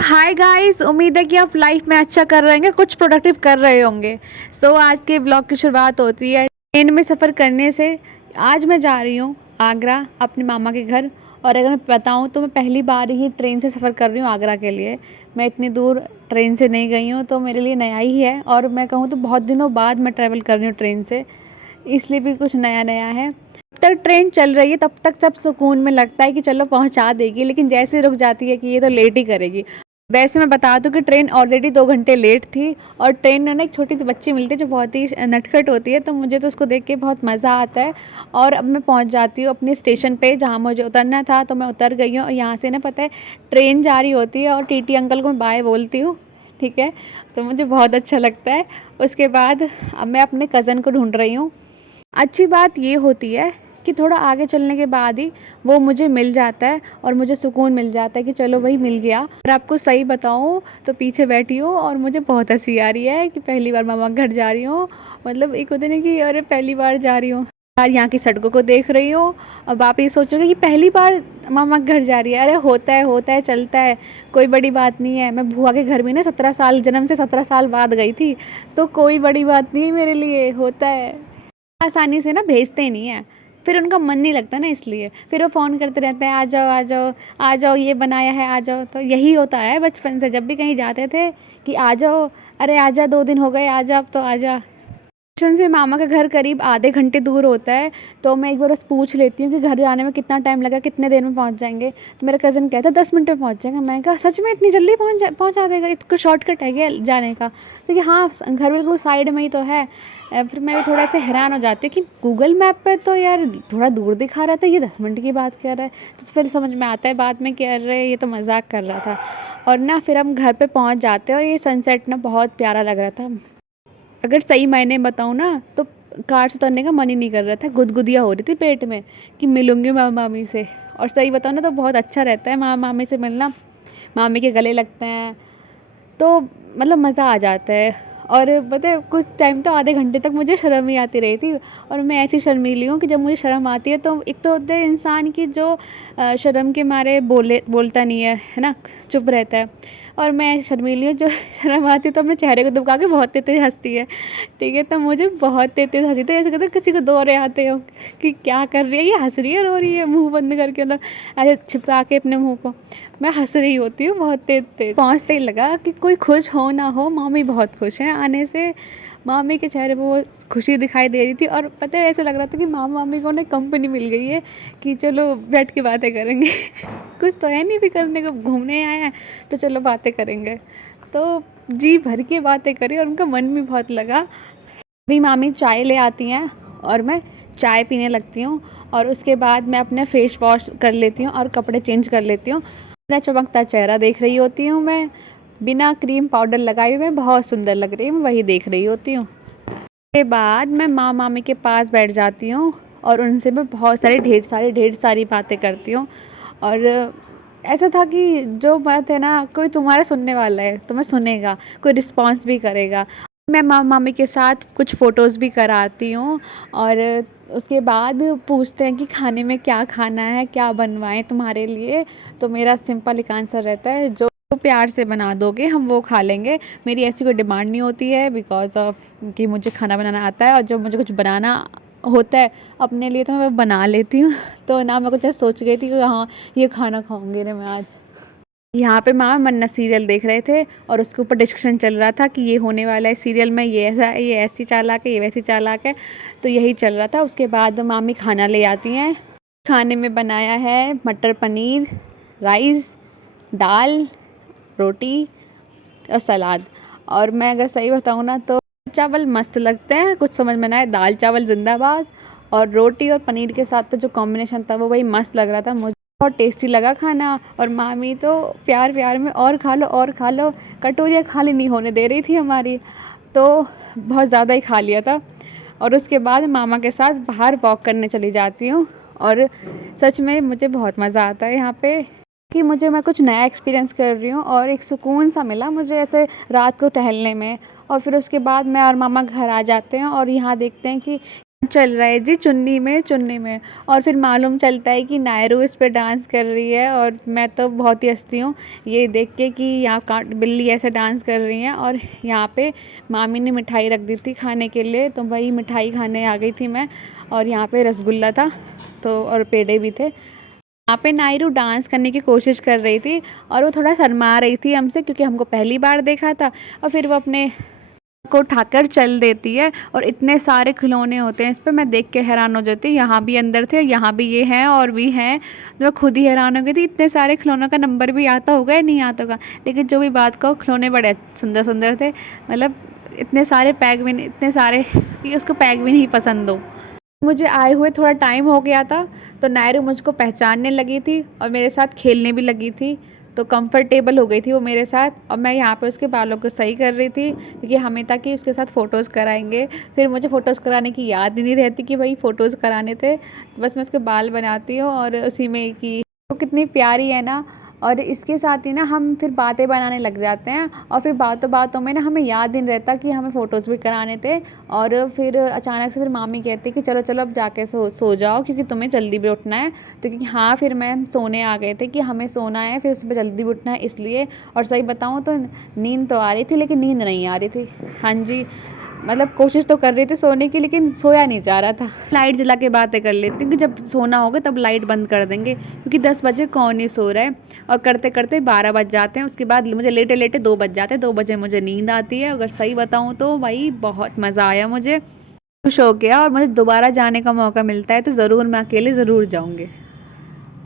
Hi guys, उम्मीद है कि आप लाइफ में अच्छा कर रहे होंगे, कुछ प्रोडक्टिव कर रहे होंगे। आज के ब्लॉग की शुरुआत होती है ट्रेन में सफ़र करने से। आज मैं जा रही हूँ आगरा अपने मामा के घर। और अगर मैं बताऊँ तो मैं पहली बार ही ट्रेन से सफ़र कर रही हूँ आगरा के लिए। मैं इतनी दूर ट्रेन से नहीं गई हूँ, तो मेरे लिए नया ही है। और मैं कहूँ तो बहुत दिनों बाद मैं ट्रैवल कर रही हूँ ट्रेन से, इसलिए भी कुछ नया नया है। जब तक ट्रेन चल रही है तब तक सब सुकून में लगता है कि चलो पहुंचा देगी, लेकिन जैसे ही रुक जाती है कि ये तो लेट ही करेगी। वैसे मैं बता दूं कि ट्रेन ऑलरेडी 2 घंटे लेट थी। और ट्रेन में ना एक छोटी सी बच्ची मिलती है जो बहुत ही नटखट होती है, तो मुझे तो उसको देख के बहुत मज़ा आता है। और अब मैं पहुंच जाती हूँ अपने स्टेशन पे जहाँ मुझे उतरना था, तो मैं उतर गई हूँ। और यहाँ से ना पता है ट्रेन जा रही होती है और टीटी अंकल को मैं बाय बोलती हूँ, ठीक है। तो मुझे बहुत अच्छा लगता है। उसके बाद अब मैं अपने कज़न को ढूंढ रही हूँ। अच्छी बात ये होती है कि थोड़ा आगे चलने के बाद ही वो मुझे मिल जाता है और मुझे सुकून मिल जाता है कि चलो वही मिल गया। और आपको सही बताऊँ तो पीछे बैठी हूँ और मुझे बहुत हंसी आ रही है कि पहली बार मामा के घर जा रही हूँ। मतलब एक होता है ना कि अरे पहली बार जा रही हूँ यार, यहाँ की सड़कों को देख रही हूँ। अब आप ये सोचोगे कि पहली बार मामा के घर जा रही है। अरे होता है चलता है, कोई बड़ी बात नहीं है। मैं बुआ के घर में ना 17 साल, जन्म से 17 साल बाद गई थी, तो कोई बड़ी बात नहीं है मेरे लिए, होता है। आसानी से ना भेजते ही नहीं है, फिर उनका मन नहीं लगता ना, इसलिए फिर वो फ़ोन करते रहते हैं, आ जाओ आ जाओ आ जाओ, ये बनाया है आ जाओ। तो यही होता है बचपन से, जब भी कहीं जाते थे कि आ जाओ, अरे आ जा 2 दिन हो गए, आ जा अब तो आ जा। स्टेशन से मामा का घर करीब आधे घंटे दूर होता है। तो मैं एक बार बस पूछ लेती हूँ कि घर जाने में कितना टाइम लगा, कितने देर में पहुँच जाएंगे। तो मेरा कज़न कहता है 10 मिनट में पहुँच जाएगा। मैं कहा सच में इतनी जल्दी पहुँचा देगा, ये तो कोई शॉर्टकट है क्या जाने का? तो कि हाँ, घर बिल्कुल साइड में ही तो है। फिर मैं भी थोड़ा सा हैरान हो जाती हूँ कि गूगल मैप पे तो यार थोड़ा दूर दिखा रहा था, ये 10 मिनट की बात कर रहा है। तो फिर समझ में आता है बाद में कि अरे ये तो मजाक कर रहा था। और ना फिर हम घर पे पहुँच जाते हैं और ये सनसेट ना बहुत प्यारा लग रहा था। अगर सही मायने में बताऊँ ना तो कार से उतरने का मन ही नहीं कर रहा था, गुदगुदियाँ हो रही थी पेट में कि मिलूँगी मामा मामी से। और सही बताऊँ ना तो बहुत अच्छा रहता है मामा मामी से मिलना, मामी के गले लगते हैं तो मतलब मज़ा आ जाता है। और पता है कुछ टाइम तो आधे घंटे तक मुझे शर्म ही आती रही थी। और मैं ऐसी शर्मीली हूँ कि जब मुझे शर्म आती है तो एक तो होता है इंसान की जो शर्म के मारे बोलता नहीं है ना, चुप रहता है। और मैं ऐसी शर्मीली हूँ जो शर्म आती है तो अपने चेहरे को दबका के बहुत तेज तेज हंसती है, ठीक है। तो मुझे बहुत तेज तेज हंसी, तो ऐसे कहते किसी को दौरे आते हो कि क्या कर रही है, ये हंस रही है रो रही है, मुंह बंद करके, मतलब ऐसे छिपका के अपने मुंह को मैं हंस रही होती हूँ बहुत तेज तेज। पहुँचते ही लगा कि कोई खुश हो ना हो, मामी बहुत खुश हैं आने से। मामी के चेहरे पर वो खुशी दिखाई दे रही थी। और पता है ऐसे लग रहा था कि मामा मामी को ना कंपनी मिल गई है कि चलो बैठ के बातें करेंगे कुछ तो है नहीं भी करने को, घूमने आए हैं तो चलो बातें करेंगे। तो जी भर के बातें करी और उनका मन भी बहुत लगा। अभी मामी चाय ले आती हैं और मैं चाय पीने लगती हूँ। और उसके बाद मैं अपने फेस वॉश कर लेती हूँ और कपड़े चेंज कर लेती हूँ। अपना चमकता चेहरा देख रही होती हूँ मैं, बिना क्रीम पाउडर लगाए हुए बहुत सुंदर लग रही हूँ, वही देख रही होती हूँ। उसके बाद मैं माँ मामी के पास बैठ जाती हूँ और उनसे मैं बहुत सारी ढेर सारी बातें करती हूँ। और ऐसा था कि जो बात है ना, कोई तुम्हारा सुनने वाला है, तुम्हें सुनेगा, कोई रिस्पॉन्स भी करेगा। मैं मामा मामी के साथ कुछ फ़ोटोज़ भी कराती हूँ। और उसके बाद पूछते हैं कि खाने में क्या खाना है, क्या बनवाएं तुम्हारे लिए। तो मेरा सिंपल एक आंसर रहता है, जो प्यार से बना दोगे हम वो खा लेंगे। मेरी ऐसी कोई डिमांड नहीं होती है, बिकॉज़ ऑफ कि मुझे खाना बनाना आता है। और जब मुझे कुछ बनाना होता है अपने लिए तो मैं वो बना लेती हूँ तो ना मैं कुछ ऐसा सोच गई थी कि हाँ ये खाना खाऊंगी ना मैं आज। यहाँ पे मामा मन्ना सीरियल देख रहे थे और उसके ऊपर डिस्कशन चल रहा था कि ये होने वाला है सीरियल में, ये ऐसा है, ये ऐसी चालाक है, ये वैसी चालाक है। तो यही चल रहा था। उसके बाद मामी खाना ले आती हैं। खाने में बनाया है मटर पनीर, राइस, दाल, रोटी और सलाद। और मैं अगर सही बताऊँ ना तो चावल मस्त लगते हैं, कुछ समझ में ना आए, दाल चावल जिंदाबाद। और रोटी और पनीर के साथ तो जो कॉम्बिनेशन था वो वही मस्त लग रहा था, मुझे बहुत टेस्टी लगा खाना। और मामी तो प्यार प्यार में और खा लो और खा लो, कटोरियाँ खाली नहीं होने दे रही थी हमारी, तो बहुत ज़्यादा ही खा लिया था। और उसके बाद मामा के साथ बाहर वॉक करने चली जाती हूँ। और सच में मुझे बहुत मज़ा आता है यहाँ पे कि मैं कुछ नया एक्सपीरियंस कर रही हूँ। और एक सुकून सा मिला मुझे ऐसे रात को टहलने में। और फिर उसके बाद मैं और मामा घर आ जाते हैं और यहाँ देखते हैं कि चल रहा है जी, चुन्नी में। और फिर मालूम चलता है कि नायरू इस पे डांस कर रही है, और मैं तो बहुत ही हंसती हूँ ये देख के कि यहाँ का बिल्ली ऐसे डांस कर रही है। और यहाँ पे मामी ने मिठाई रख दी थी खाने के लिए, तो वही मिठाई खाने आ गई थी मैं। और यहाँ पे रसगुल्ला था तो, और पेड़े भी थे। यहाँ पे नायरू डांस करने की कोशिश कर रही थी, और वो थोड़ा शर्मा रही थी हमसे, क्योंकि हमको पहली बार देखा था। और फिर वो अपने को उठाकर चल देती है, और इतने सारे खिलौने होते हैं इस पे, मैं देख के हैरान हो जाती। यहाँ भी अंदर थे, यहाँ भी ये हैं और भी हैं। तो मैं खुद ही हैरान हो गई थी, इतने सारे खिलौनों का नंबर भी आता होगा या नहीं आता होगा। लेकिन जो भी बात कहो, खिलौने बड़े सुंदर सुंदर थे। मतलब इतने सारे पैक भी नहीं, इतने सारे कि उसको पैक भी नहीं पसंद हो। मुझे आए हुए थोड़ा टाइम हो गया था, तो नायरू मुझको पहचानने लगी थी और मेरे साथ खेलने भी लगी थी। तो कंफर्टेबल हो गई थी वो मेरे साथ, और मैं यहाँ पे उसके बालों को सही कर रही थी, क्योंकि हमें था कि उसके साथ फ़ोटोज़ कराएंगे। फिर मुझे फ़ोटोज़ कराने की याद ही नहीं रहती कि भाई फ़ोटोज़ कराने थे। बस मैं उसके बाल बनाती हूँ और उसी में कि वो कितनी प्यारी है ना। और इसके साथ ही ना हम फिर बातें बनाने लग जाते हैं, और फिर बातों बातों में ना हमें याद नहीं रहता कि हमें फ़ोटोज़ भी कराने थे। और फिर अचानक से फिर मामी कहती कि चलो चलो अब जाके सो जाओ, क्योंकि तुम्हें जल्दी भी उठना है। तो क्योंकि हाँ, फिर मैं सोने आ गए थे कि हमें सोना है, फिर सुबह जल्दी भी उठना है इसलिए। और सही बताऊँ तो नींद तो आ रही थी, लेकिन नींद नहीं आ रही थी। हाँ जी, मतलब कोशिश तो कर रही थी सोने की, लेकिन सोया नहीं जा रहा था। लाइट जला के बातें कर लेती हूँ कि जब सोना होगा तब लाइट बंद कर देंगे, क्योंकि 10 बजे कौन ही सो रहा है। और करते करते 12 बज जाते हैं, उसके बाद मुझे लेटे लेटे 2 बज जाते हैं। 2 बजे मुझे नींद आती है। अगर सही बताऊँ तो भाई बहुत मज़ा आया मुझे, खुश हो गया। और मुझे दोबारा जाने का मौका मिलता है तो ज़रूर मैं अकेले ज़रूर जाऊँगी।